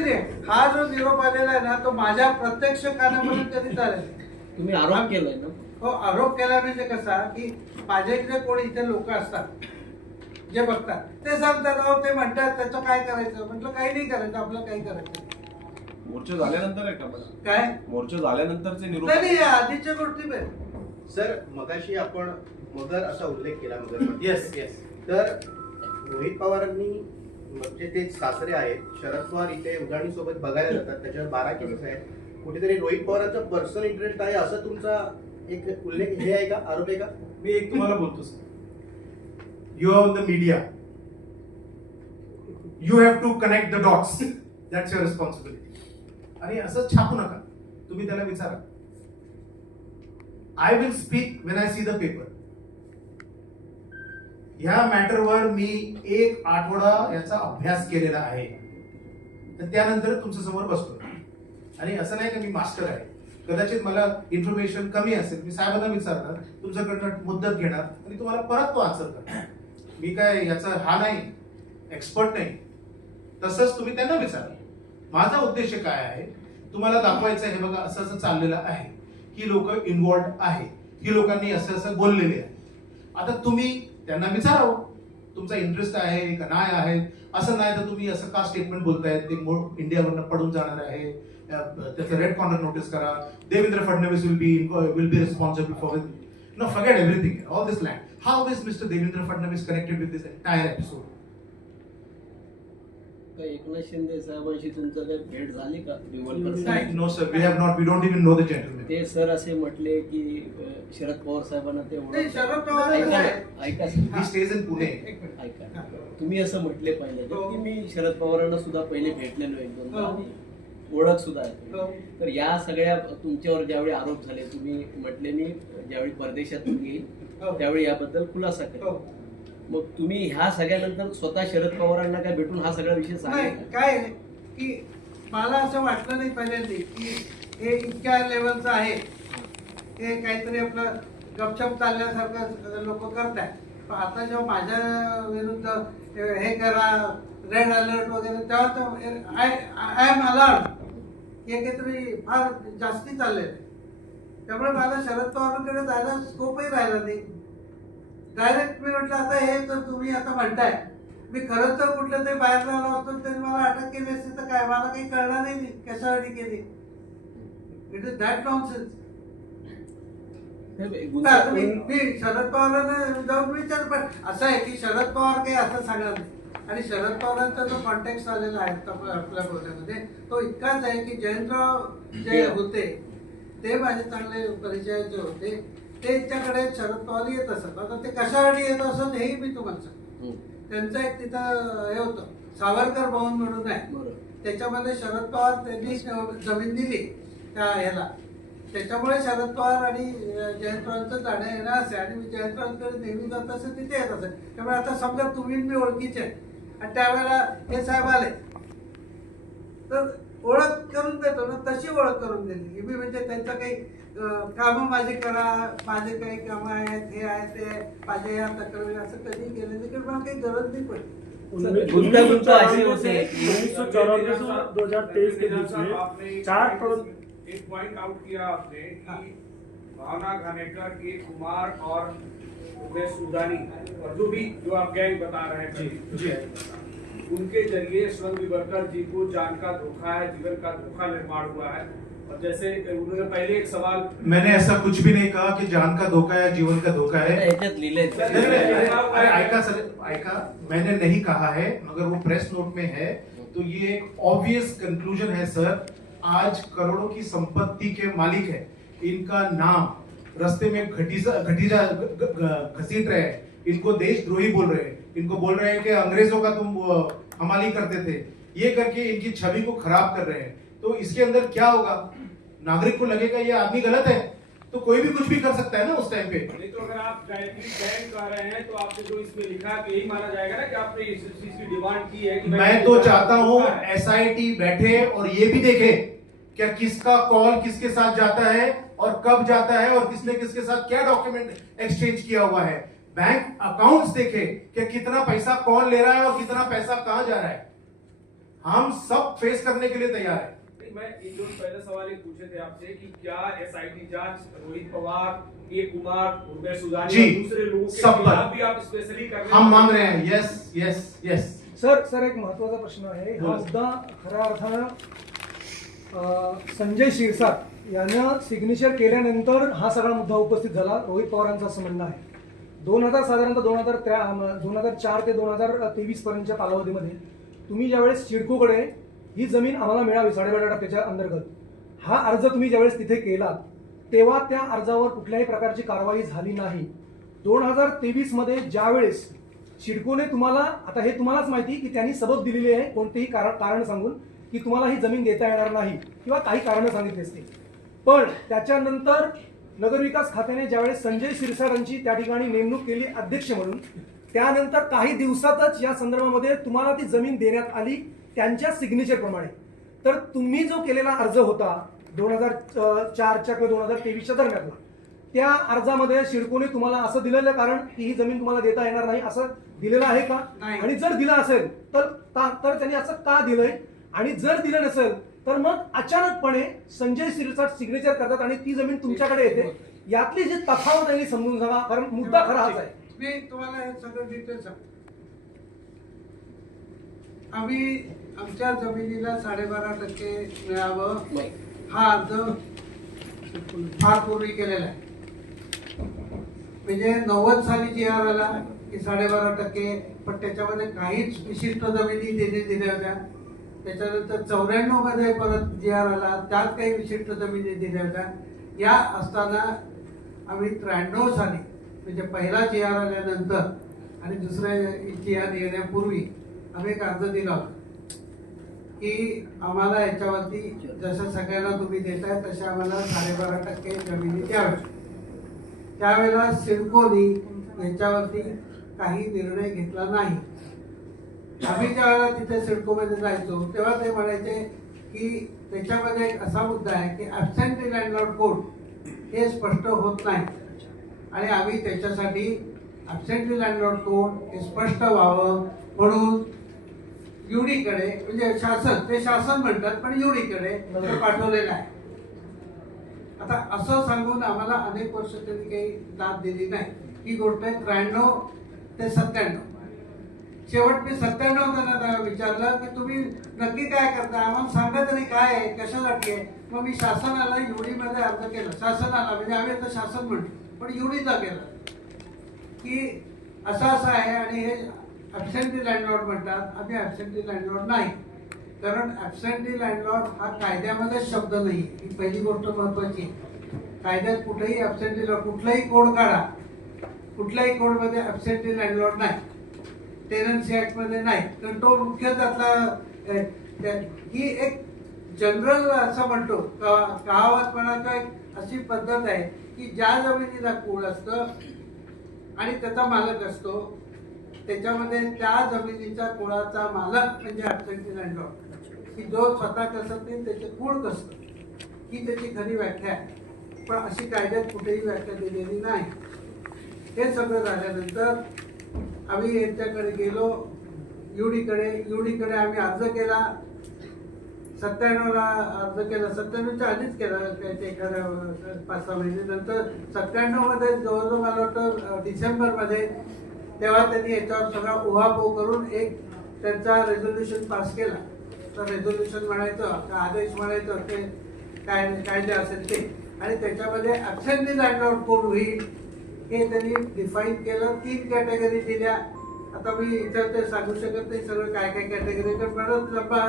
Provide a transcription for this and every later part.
नाही, हा जो निरोप आलेला आहे ना तो माझ्या प्रत्यक्ष कानापर्यंत कधी चालेल. तुम्ही आरोप केलाय ना? हो, आरोप केला म्हणजे कसा की माझ्या इकडे कोणी इथे लोक असतात जे बघतात, ते सांगतात अहो ते म्हणतात त्याचं काय करायचं. म्हटलं काही नाही करायचं, आपलं काही करायचं. मोर्चा झाल्यानंतर आहे का मला? काय मोर्चा झाल्यानंतरचे निरोप नाही, या आधीच्या गोष्टी नाही. सर मगाशी आपण मगर असा उल्लेख केला मगर. Yes yes. तर रोहित पवारांनी म्हणजे ते सासरे आहेत, शरद पवार इथे उदाहरणी सोबत बघायला जातात, त्याच्यावर 12 केसेस आहेत. कुठेतरी रोहित पवारांचा पर्सनल इंटरेस्ट आहे असं तुमचा एक उल्लेख हे आहे का, आरोप आहे का? मी एक तुम्हाला बोलतो sir, you are on the media, you have to connect the dots, that's your responsibility. आणि असं छापू नका, तुम्ही त्याला विचारा. I will speak when I see the paper. ह्या मॅटरवर मी 1 आठवडा याचा अभ्यास केलेला आहे, तर त्यानंतर तुमच्या समोर बसतो. आणि असं नाही का मी मास्टर आहे, कदाचित मला इन्फॉर्मेशन कमी असेल, मी साहेबांना विचारणार, तुमच्याकडनं मुद्दत घेणार आणि तुम्हाला परत तो आन्सर करणार. मी काय याचा हा नाही, एक्सपर्ट नाही. तसंच तुम्ही त्यांना विचारा. माझा उद्देश काय आहे, तुम्हाला दाखवायचं आहे बघा असं असं चाललेलं आहे, ही लोक इन्व्हॉल्ड आहे, ही लोकांनी असं असं बोललेले आहे. आता तुम्ही त्यांना विचारावं तुमचा इंटरेस्ट आहे का नाही आहे. असं नाही तर तुम्ही असं का स्टेटमेंट बोलतायत ते इंडियावरनं पडून जाणार आहे, त्याचं रेड कॉर्नर नोटीस करा. Devendra Fadnavis will be responsible for it. No, forget everything, all this land. How is mister Devendra Fadnavis connected with this entire episode? Eknath Shinde साहेबांशी तुमचं काही भेट झाली का? No sir, we have not, we don't even know the gentleman. ते sir असे म्हटले की शरद पवार साहेबांना ते नाही, शरद पवार ऐका आहे. ऐका ही स्टेज इन पुणे. एक मिनिट. ऐका, तुम्ही असं म्हटले पाहिजे की मी शरद पवारांना सुद्धा पहिले भेटलेलो एक दोनदा आणि ओळख सुद्धा आहे. हो. तर या सगळ्या तुमच्यावर ज्यावेळी आरोप झाले, तुम्ही म्हटले मी ज्यावेळी परदेशातून येईल हो. त्यावेळी याबद्दल खुलासा हो. केला. मग तुम्ही ह्या सगळ्यानंतर स्वतः शरद पवारांना काय भेटून हा सगळा विषय नाही, सांगितला? काय आहे की मला असं वाटलं नाही पहिल्यांदा की हे इतक्या लेवलचं आहे, हे काहीतरी आपलं गपछप चालल्यासारखं लोक करतायत. पण आता जेव्हा माझ्या विरुद्ध हे करा, रेड अलर्ट वगैरे, तेव्हा आय एम अलर्ट, हे काहीतरी फार जास्ती चाललेलं आहे. त्यामुळे मला शरद पवारांकडे जायला स्कोपही राहिला नाही. डायरेक्ट मी म्हटलं आता हे तर तुम्ही आता म्हणताय, मी खरंच तर कुठलं तरी बाहेर राहिलो असतो तरी मला अटक केली असती तर काय मला काही कळणार नाही कशासाठी केली. It is that nonsense. मी शरद पवारांना जाऊन विचार, पण असं आहे की शरद पवार काही असं सांगणार नाही. आणि शरद पवारांचा जो कॉन्टॅक्ट आलेला आहे आपल्या बोलण्यामध्ये तो इतकाच आहे की जयंतराव जे होते ते माझे चांगले परिचयाचे होते, त्यांच्याकडे शरद पवार येत असत. आता ते कशासाठी येत असत हेही मी तुम्हाला सांगतो. त्यांचं एक तिथं हे होतं सावरकर भवन म्हणून आहे, त्याच्यामध्ये शरद पवार त्यांनी जमीन दिली त्या ह्याला, त्याच्यामुळे शरद पवार आणि जयंतरावांचं जाणं येणं असे आणि मी जयंतरावांकडे नेहमी जात असे, तिथे येत असे. त्यामुळे आता समजा तुम्ही मी ओळखीचे आणि त्यावेळेला हे साहेब आले तर ओळख करून देतो ना, तशी ओळख करून दिली मी. म्हणजे त्यांचं काही कामं माझी करा, माझे काही कामं आहेत, हे आहे ते माझे या तक्रारी, असं कधी केलं नाही कारण मला काही गरज नहीं पडली. गुंतागुंत अशी होते 1994 से 2023 के बीच में 4 एक पॉइंट आउट किया आपने कि भावना घानेकर के कुमार और उमेश सुदानी और जो आप गैंग बता रहे हैं जी, उनके जरिए यशवंत विवरकर जी को जान का धोखा है, जीवन का धोखा निर्माण हुआ है. और जैसे उन्होंने पहले एक सवाल, मैंने ऐसा कुछ भी नहीं कहा कि जान का धोखा है, जीवन का धोखा है. ह्याच्यात लिहिलंय. अरे ऐका सर, ऐका, मैंने नहीं कहा है, मगर वो प्रेस नोट में है. तो ये एक ऑब्वियस कंक्लूजन है सर. आज करोड़ों की संपत्ति के मालिक है, इनका नाम रास्ते में घसीट रहे हैं, इनको देशद्रोही बोल रहे हैं, इनको बोल रहे हैं कि अंग्रेजों का तुम हमाली करते थे, ये करके इनकी छवि को खराब कर रहे हैं. तो इसके अंदर क्या होगा, नागरिक को लगेगा ये आदमी गलत है, तो कोई भी कुछ भी कर सकता है ना उस टाइम पे. नहीं तो अगर आप डायरेक्टली बैंक कर रहे हैं तो आपने जो इसमें लिखा है यही माना जाएगा ना कि आपने इस चीज की डिमांड की है कि मैं तो चाहता हूं एसआईटी बैठे और ये भी देखे क्या किसका कॉल किसके साथ जाता है और कब जाता है और किसने किसके साथ क्या डॉक्यूमेंट एक्सचेंज किया हुआ है. बैंक अकाउंट्स देखे कि कितना पैसा कौन ले रहा है और कितना पैसा कहां जा रहा है. हम सब फेस करने के लिए तैयार है। नहीं, मैं एक जो पहले सवाल ये पूछे थे आपसे कि क्या एसआईटी जांच रोहित पवार, के कुमार, उर्वेश सुदानी जी, और दूसरे लोगों के सब पर। खिलाफ भी आप स्पेशली कर रहे हम मांग रहे हैं, यस यस यस। सर एक महत्वाचा प्रश्न आहे. हा मुद्दा खऱ्या अर्थानं संजय शिरसाट यानं सिग्नेचर केल्यानंतर हा सगळा मुद्दा उपस्थित झाला. रोहित पवारांचं असं म्हणणं आहे. साधारणतः 2004 ते 2023 पर्यंतच्या कालावधीमध्ये तुम्ही ज्यावेळेस सिडकोकडे ही जमीन आम्हाला मिळावी 12.5% अंतर्गत हा अर्ज तुम्ही ज्यावेळेस तिथे केला तेव्हा त्या अर्जावर कुठल्याही प्रकारची कारवाई झाली नाही. 2023 मध्ये ज्यावेळेस सिडकोने तुम्हाला, आता हे तुम्हालाच माहिती की त्यांनी सबब दिलेली आहे कोणतेही कारण सांगून की तुम्हाला ही जमीन देता येणार नाही किंवा काही कारणं सांगितली असतील. पण त्याच्यानंतर नगरविकास खात्याने ज्यावेळेस संजय शिरसाटांची त्या ठिकाणी नेमणूक केली अध्यक्ष म्हणून, त्यानंतर काही दिवसातच या संदर्भामध्ये तुम्हाला ती जमीन देण्यात आली त्यांच्या सिग्नेचर प्रमाणे. तर तुम्ही जो केलेला अर्ज होता 2004च्या किंवा 2023च्या दरम्यानला, त्या अर्जामध्ये सिडकोने तुम्हाला असं दिलेलं कारण की ही जमीन तुम्हाला देता येणार नाही असं दिलेलं आहे का? नाही. आणि जर दिलं असेल तर त्यांनी असं का दिलंय? आणि जर दिलं नसेल तर मग अचानकपणे संजय शिरसाट सिग्नेचर करतात आणि ती जमीन तुमच्याकडे येते. यातली जी तफावत त्यांनी समजून सांगा, कारण मुद्दा खरा हाच आहे. मी तुम्हाला हे सगळं डिटेल सांगतो. आम्ही आमच्या जमिनीला 12.5% मिळावं हा अर्ज फार पूर्वी केलेला आहे. म्हणजे 90 साली जी आर आला की 12.5%, पण त्याच्यामध्ये काहीच विशिष्ट जमिनी दिल्या होत्या. त्याच्यानंतर 94 मध्ये परत जी आर आला, त्यात काही विशिष्ट जमिनी दिल्या होत्या. या असताना आम्ही 93 साली म्हणजे पहिला जी आर आल्यानंतर आणि दुसऱ्या जी आर येण्यापूर्वी आम्ही एक अर्ज दिला होता की आम्हाला याच्यावरती जसं सगळ्यांना तुम्ही देताय तसे आम्हाला 12.5% जमिनी द्याव्या. त्यावेळेला सिडकोनी याच्यावरती काही निर्णय घेतला नाही. आम्ही ज्या वेळेला तिथे सिडकोमध्ये जायचो तेव्हा ते म्हणायचे की त्याच्यामध्ये एक असा मुद्दा आहे की ॲब्सेंटी लँडलॉर्ड कोड हे स्पष्ट होत नाही आणि आम्ही त्याच्यासाठी ॲब्सेंटी लँडलॉर्ड कोड हे स्पष्ट व्हावं म्हणून युडीकडे, म्हणजे शासन म्हणतात पण युडीकडे पाठवलेलं आहे. आता असं सांगून आम्हाला अनेक वर्ष त्यांनी काही दाद दिली नाही. ही गोष्ट आहे 93 ते 97. शेवट मी 97 त्यांना विचारलं की तुम्ही नक्की काय करता, आम्हाला सांगा तरी काय आहे, कशासाठी आहे. मग मी शासनाला युडीमध्ये अर्ज केला. शासनाला म्हणजे आम्ही आता शासन म्हणतो पण युडीचा केला की असं आहे आणि हे ॲब्सेंटी लँडलॉर्ड म्हणतात. आम्ही ॲब्सेंटी लँडलॉर्ड नाही, कारण ॲब्सेंटी लँडलॉर्ड हा कायद्यामध्ये शब्द नाही. ही पहिली गोष्ट महत्वाची आहे. कायद्यात कुठेही ॲब्सेंटी लँडलॉर्ड, कुठलाही कोड काढा, कुठल्याही कोडमध्ये ॲब्सेंटी लँडलॉर्ड नाही. टेनन्सी ॲक्टमध्ये नाही. तर तो मुख्य त्यातला ही एक जनरल असं म्हणतो कहावत म्हणायचं एक अशी पद्धत आहे की ज्या जमिनीला कोड असतं आणि त्याचा मालक असतो त्याच्यामध्ये त्या जमिनीच्या कुळाचा मालक म्हणजे ॲब्सेंटी लँडलॉर्ड की जो स्वतः कसत नाही त्याचे कुळ कसतं, ही त्याची खरी व्याख्या आहे. पण अशी कायद्यात कुठेही व्याख्या दिलेली नाही. हे सगळं झाल्यानंतर आम्ही यांच्याकडे गेलो युडीकडे आम्ही अर्ज केला. 97ला अर्ज केला, 97च्या आधीच केला एखाद्या 5-6 महिन्यानंतर. 97 मध्ये जवळजवळ मला वाटतं डिसेंबरमध्ये तेव्हा त्यांनी याच्यावर सगळा उहापोह करून एक त्यांचा रेझोल्युशन पास केला. तर रेझोल्युशन म्हणायचं का आदेश म्हणायचं ते कायदे असेल ते, आणि त्याच्यामध्ये ॲब्सेंटी लँडलॉर्ड कोण होईल हे त्यांनी डिफाईन केलं. 3 कॅटेगरी दिल्या. आता मी इथं ते सांगू शकत नाही सगळं काय काय कॅटेगरी, तर बरंच लंबा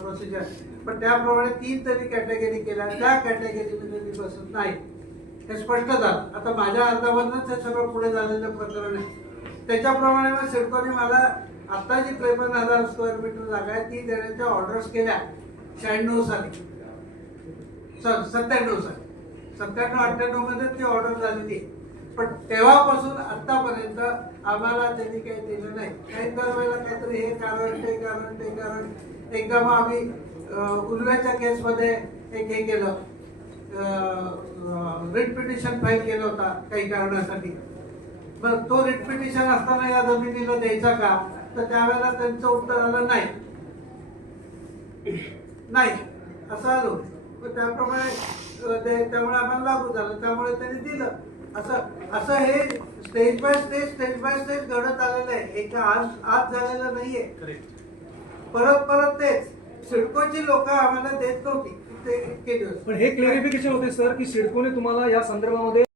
प्रोसिजर, पण त्याप्रमाणे 3 तरी कॅटेगरी केल्या. त्या कॅटेगरीमध्ये मी बसत नाही हे स्पष्ट झालं. आता माझ्या अर्जावरच हे सगळं पुढे झालेलं प्रकरण आहे. त्याच्याप्रमाणे मग सिडकोने मला आता जी 53,000 स्क्वेअर मीटर जागा आहे ती देण्याच्या ऑर्डर्स केल्या 96 साली, 97 साली. 97-98 मध्ये ती ऑर्डर झालेली आहे. पण तेव्हापासून आतापर्यंत आम्हाला त्यांनी काही दिलं नाही. काही दरवेळेला काहीतरी हे कारण ते कारण. एकदा मग आम्ही उल्व्याच्या केसमध्ये एक हे केलं, रिट पिटिशन फाईल केलं होता काही कारणासाठी. मग तो रिट पिटिशन असताना या जमिनीला द्यायचा का, तर त्यावेळेला त्यांचं उत्तर आलं नाही. नाही असं आलो तर त्याप्रमाणे त्यामुळे आम्हाला लागू झालं, त्यामुळे त्यांनी दिलं. असं असं हे स्टेज बाय स्टेज घडत आलेलं आहे, एक आज झालेलं नाहीये. परत तेच सिडकोची लोक आम्हाला देत नव्हती ते इतके दिवस. पण हे क्लेरिफिकेशन होते सर की सिडकोने तुम्हाला या संदर्भामध्ये